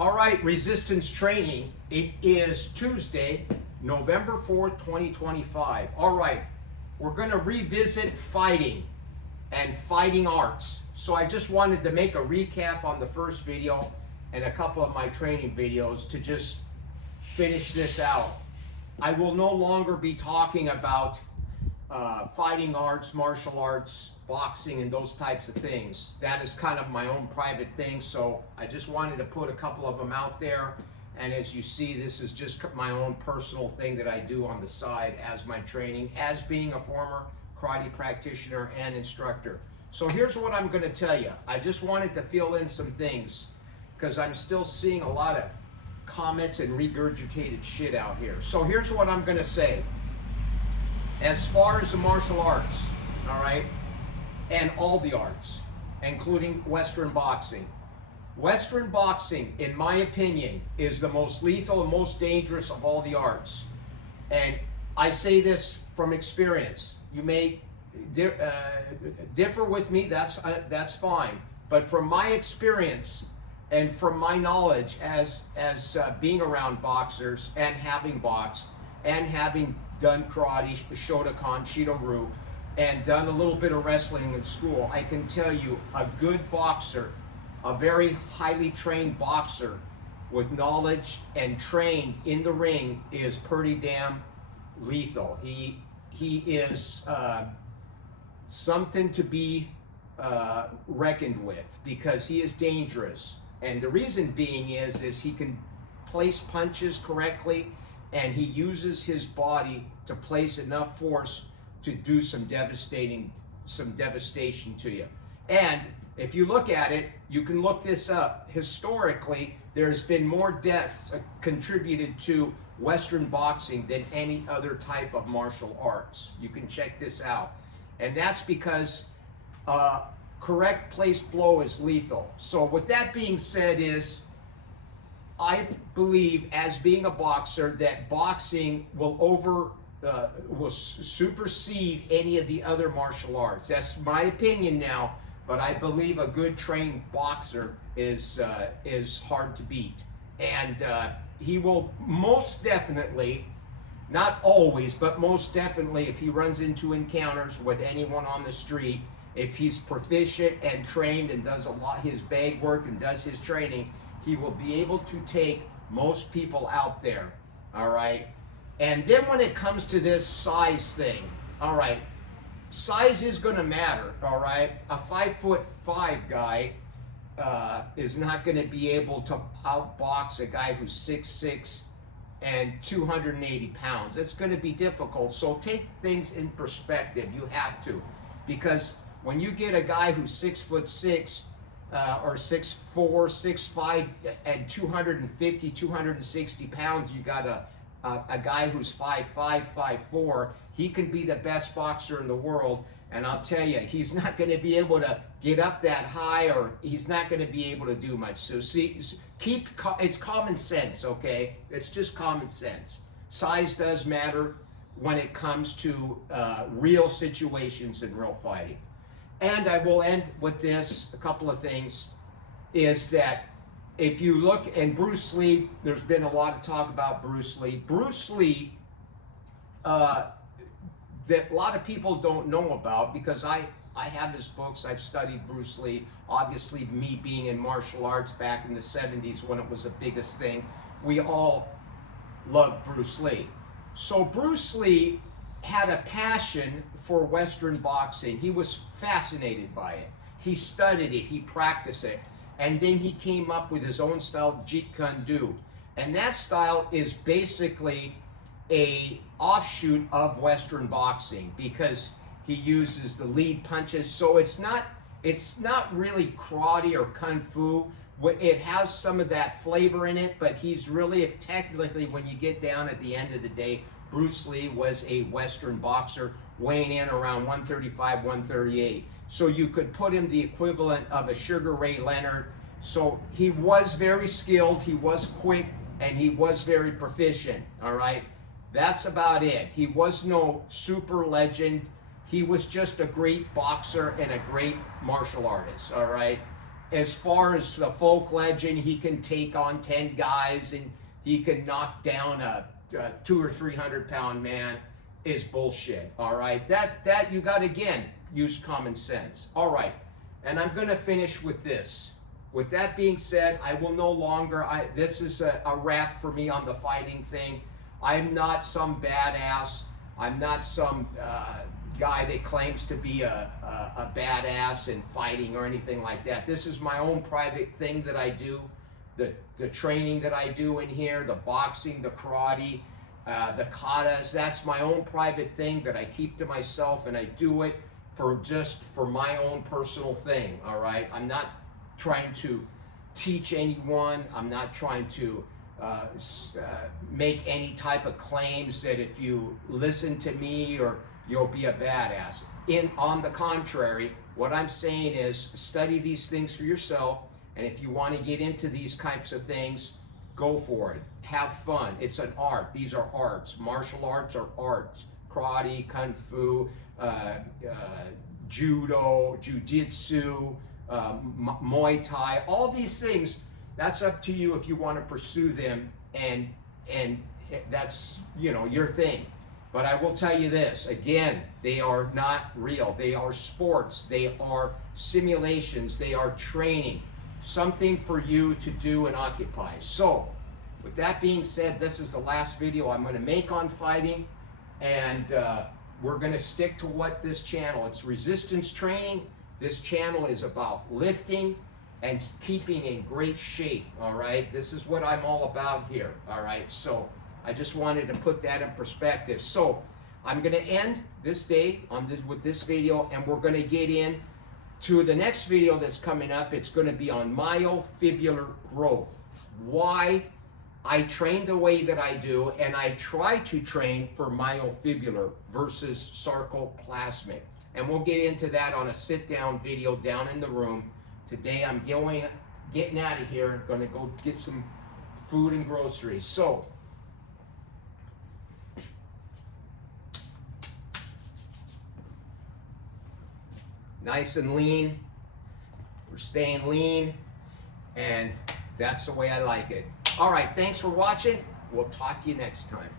All right, resistance training. It is Tuesday, November 4th, 2025. All right, we're going to revisit fighting and fighting arts. So I just wanted to make a recap on the first video and a couple of my training videos to just finish this out. I will no longer be talking about fighting arts, martial arts, boxing, and those types of things. That is kind of my own private thing, so I just wanted to put a couple of them out there. And as you see, this is just my own personal thing that I do on the side as my training, as being a former karate practitioner and instructor. So here's what I'm going to tell you. I just wanted to fill in some things because I'm still seeing a lot of comments and regurgitated shit out here. So here's what I'm going to say. As far as the martial arts, all right, and all the arts, including Western boxing. Western boxing, in my opinion, is the most lethal and most dangerous of all the arts. And I say this from experience. You may differ with me, that's fine. But from my experience and from my knowledge as being around boxers and having boxed and having done karate, Shotokan, Shido-Ryu, and done a little bit of wrestling in school, I can tell you a good boxer, a very highly trained boxer with knowledge and trained in the ring is pretty damn lethal. He is something to be reckoned with because he is dangerous. And the reason being is he can place punches correctly, and he uses his body to place enough force to do some devastation to you. And if you look at it, you can look this up. Historically, there's been more deaths contributed to Western boxing than any other type of martial arts. You can check this out. And that's because correct placed blow is lethal. So with that being said I believe, as being a boxer, that boxing will supersede any of the other martial arts. That's my opinion now, but I believe a good trained boxer is hard to beat. And he will most definitely, not always, but most definitely, if he runs into encounters with anyone on the street, if he's proficient and trained and does his bag work and does his training, he will be able to take most people out there, all right? And then when it comes to this size thing, all right, size is gonna matter, all right? A 5'5" guy is not gonna be able to outbox a guy who's 6'6" and 280 pounds. It's gonna be difficult, so take things in perspective, you have to. Because when you get a guy who's 6'6", or 6'4", 6'5", and 250, 260 pounds, you got a guy who's 5'5", 5'4", he can be the best boxer in the world, and I'll tell you, he's not going to be able to get up that high, or he's not going to be able to do much. So see, it's common sense, okay? It's just common sense. Size does matter when it comes to real situations and real fighting. And I will end with this, a couple of things, is that if you look, and Bruce Lee, there's been a lot of talk about Bruce Lee. Bruce Lee, that a lot of people don't know about, because I have his books, I've studied Bruce Lee. Obviously, me being in martial arts back in the 70s when it was the biggest thing, we all loved Bruce Lee. So Bruce Lee had a passion for Western boxing. He was fascinated by it. He studied it, he practiced it, and then he came up with his own style, Jeet Kune Do. And that style is basically a offshoot of Western boxing because he uses the lead punches. So it's not really karate or kung fu. It has some of that flavor in it, but he's really, technically, when you get down at the end of the day, Bruce Lee was a Western boxer weighing in around 135, 138. So you could put him the equivalent of a Sugar Ray Leonard. So he was very skilled, he was quick, and he was very proficient, all right? That's about it. He was no super legend. He was just a great boxer and a great martial artist, all right? as far as the folk legend, he can take on 10 guys and he can knock down a 200 or 300 pound man is bullshit. All right, that you got, again, use common sense. All right, and I'm going to finish with this. With that being said, I will no longer, this is a wrap for me on the fighting thing. I'm not some badass. I'm not some guy that claims to be a badass in fighting or anything like that. This is my own private thing that I do. The training that I do in here, the boxing, the karate, the katas, that's my own private thing that I keep to myself, and I do it for my own personal thing, all right? I'm not trying to teach anyone. I'm not trying to make any type of claims that if you listen to me or you'll be a badass. On the contrary, what I'm saying is study these things for yourself, and if you want to get into these types of things, go for it. Have fun. It's an art. These are arts. Martial arts are arts. Karate, kung fu, judo, jiu-jitsu, Muay Thai, all these things, that's up to you if you want to pursue them, and that's, you know, your thing. But I will tell you this, again, they are not real. They are sports. They are simulations. They are training. Something for you to do and occupy. So, with that being said, this is the last video I'm going to make on fighting, and we're going to stick to what this channel, it's resistance training. This channel is about lifting and keeping in great shape, all right? This is what I'm all about here, all right? So I just wanted to put that in perspective. So I'm going to end this day with this video, and we're going to get in to the next video that's coming up. It's going to be on myofibular growth. Why I train the way that I do, and I try to train for myofibular versus sarcoplasmic. And we'll get into that on a sit-down video down in the room. Today I'm getting out of here. Going to go get some food and groceries. So, nice and lean. We're staying lean, and that's the way I like it. All right, thanks for watching. We'll talk to you next time.